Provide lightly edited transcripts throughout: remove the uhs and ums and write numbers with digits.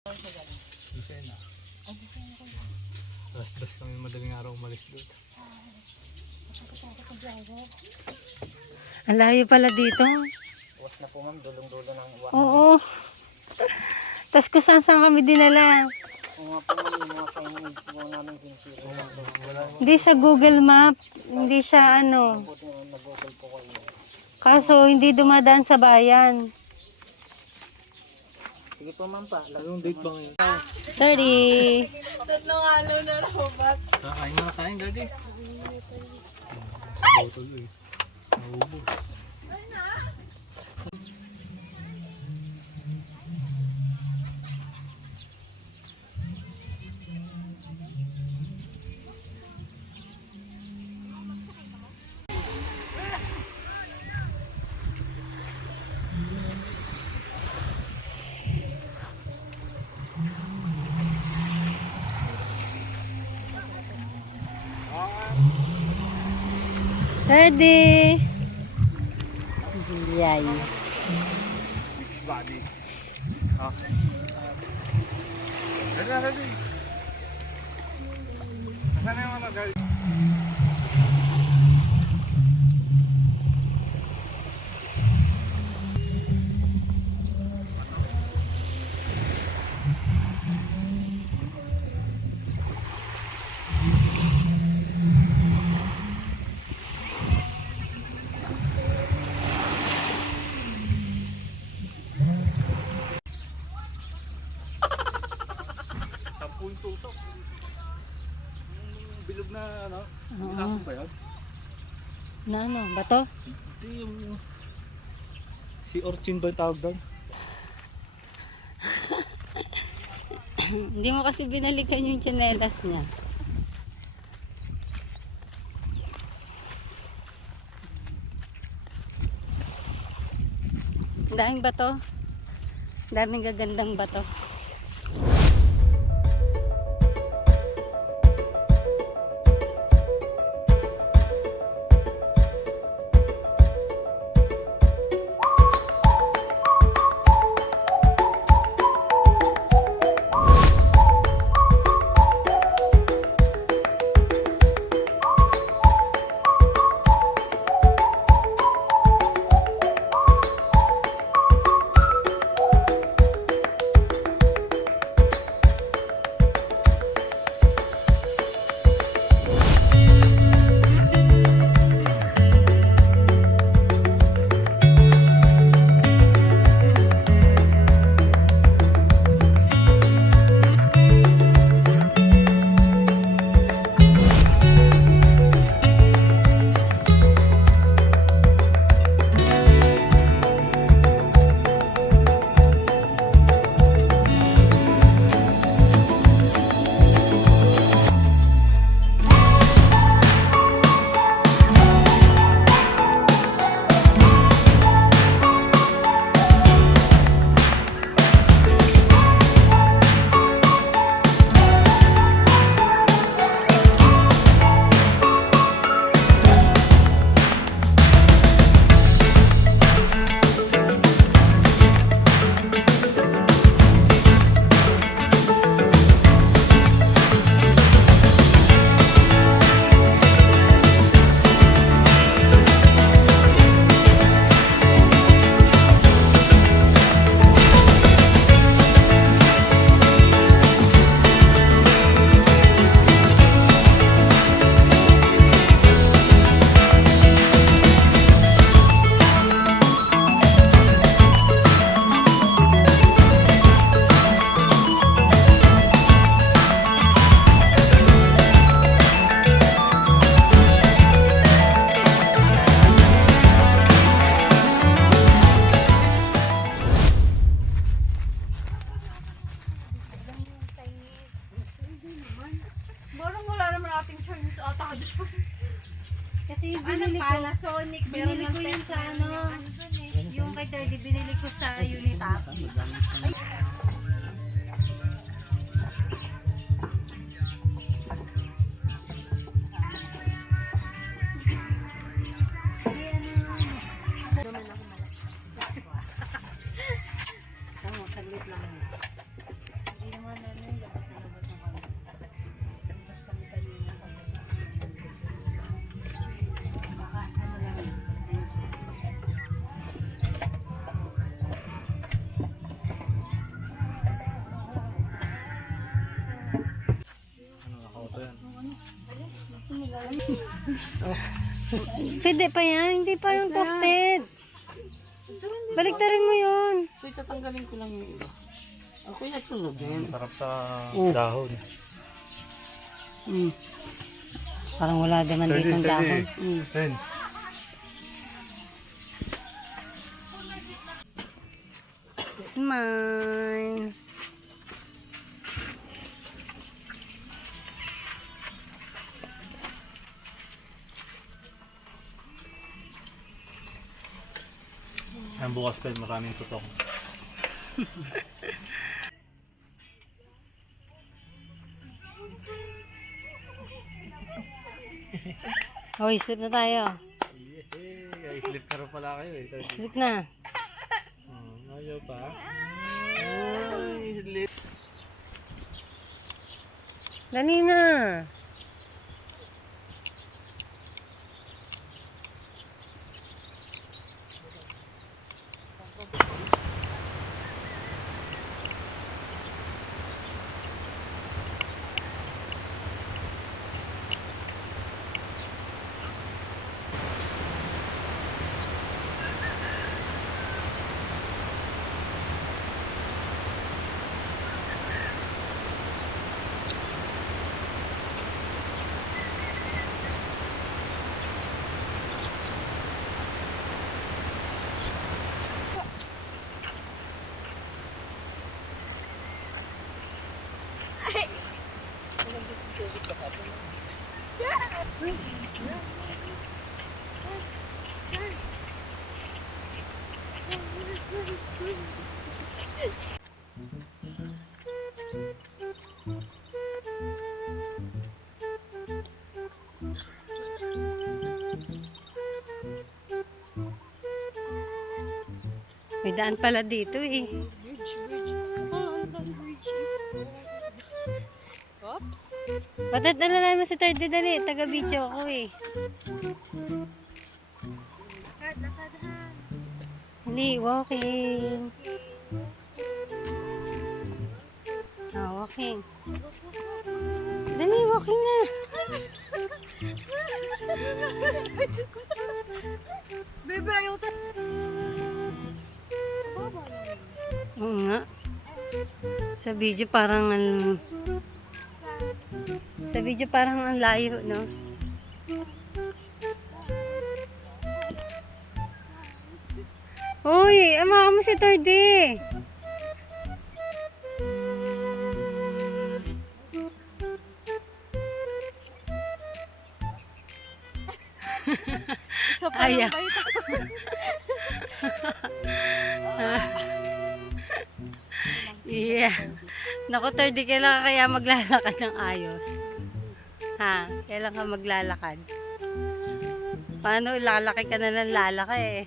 Lucena. Alas-das kami madaling araw umalis doon. Ang layo pala dito. Uwas na po ma'am, dulong-dulo ng uwan. Oo. Tapos kung saan kami dinala. Oo nga po ma'am, yung mga kainin po namin kinisiro. Hindi sa Google Map. Hindi siya ano. Buti nga nag-google po kayo. Kaso hindi dumadaan sa bayan. Sige po ma'am pa. Anong date ba ngayon? 30. Tatlong halo na robot. Kakain na kain, daddy. Sabaw tuloy. Naubos. Ready. Yay. Mixed body. Ah. Ready na, ready. Nasaan na yung ano, guys? Sampung tusok. Yung bilog na ano? Binasok ba yun? Na ano? Bato? Hindi yung... Si Orchin ba yung tawag doon? Hindi mo kasi binalikan yung tsinelas niya. Daming bato. Daming gagandang bato. Parang wala naman ating Chinese ata dyan. Kasi Ano pala, Sonic, pero binili ko yun sa ano, yung kay Daddy, binili ko sa Unitap. Saglit lang. Pwede pa yan, hindi pa yung toasted. Baliktarin mo yun. Ito, tatanggalin ko lang yung iba. Ako yung sunod din. Sarap sa Oh. dahon. Parang wala naman dito ang dahon. Ten. Smile. Ang bukas pa maraming tutok. Okay, sleep na tayo. Ay, slip ka rin pala kayo eh. Sleep na. Ayaw pa. Ay, slip. Dali na. May daan pala dito eh. Oops. Ba't alala mo si Third dali? Taga-video ako eh. Dali, walking. Walking. Dali, walking na. Bebe, ayaw tayo. Oo nga. Sa video parang ang layo, no? Uy, ama mo si Third eh. Isa pa Ayaw. lang bait ako. Yeah. Naku, Third, kailangan kaya maglalakad ng ayos. Ha? Kailan ka maglalakad? Paano? Lalaki ka na ng lalaki eh.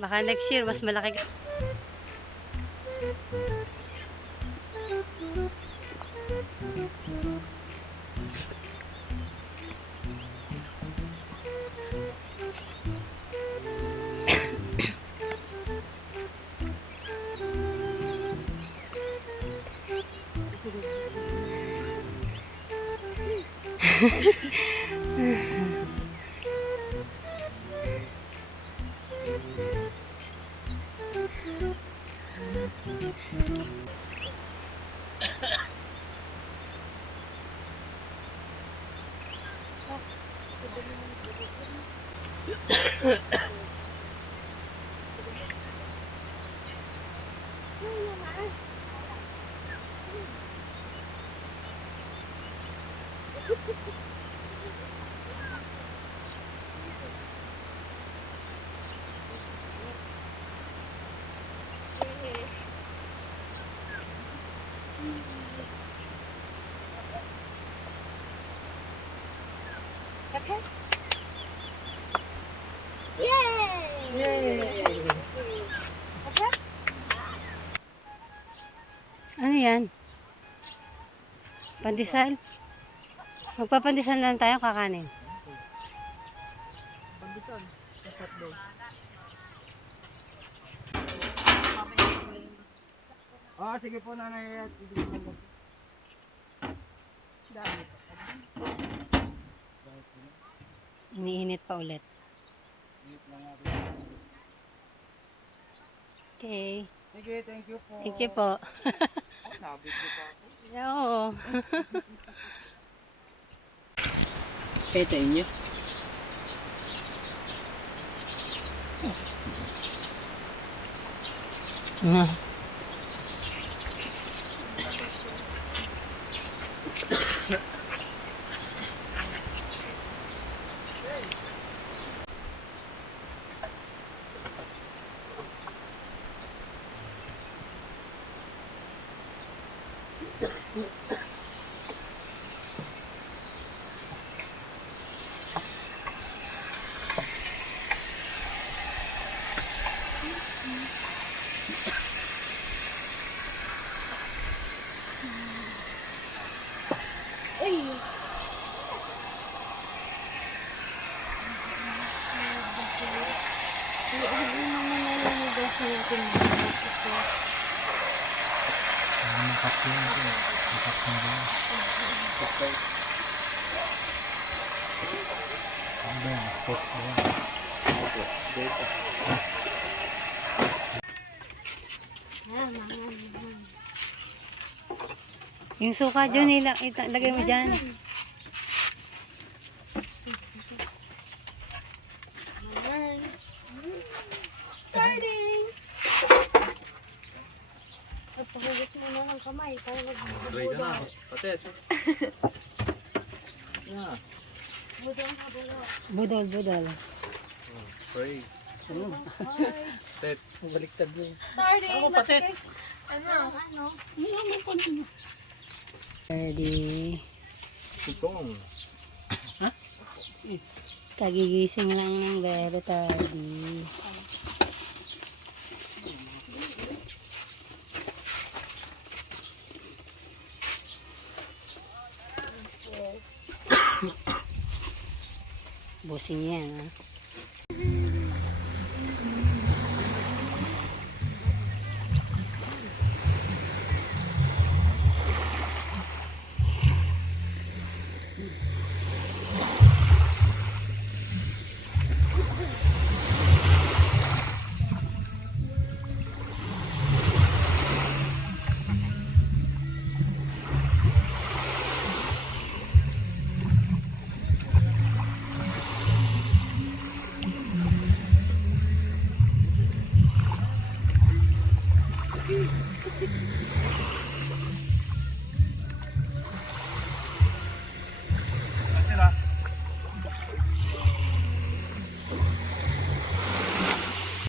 Baka next year, mas malaki ka. Ano yan? Pandesal? Magpapandesal lang tayo kakanin. Pandesal. Dapat daw. Sige po nanay. Iniinit pa ulit. Okay. Sige, thank you po. Thank you po. Sabi ko pa ako. Oo. Ito inyo. Ah. Yung suka dyan, lagay mo dyan. Starting! Nagpahugas muna ng kamay para Try ka magbubudo. na. Patet. Yeah. Budol na bulo. Budol, budol. Pray. Patet. Baliktad mo yun. Starting! Ako, patet. Ano? Ready. Sitong. Kagigising lang ng very tardy. Busin yan, ha?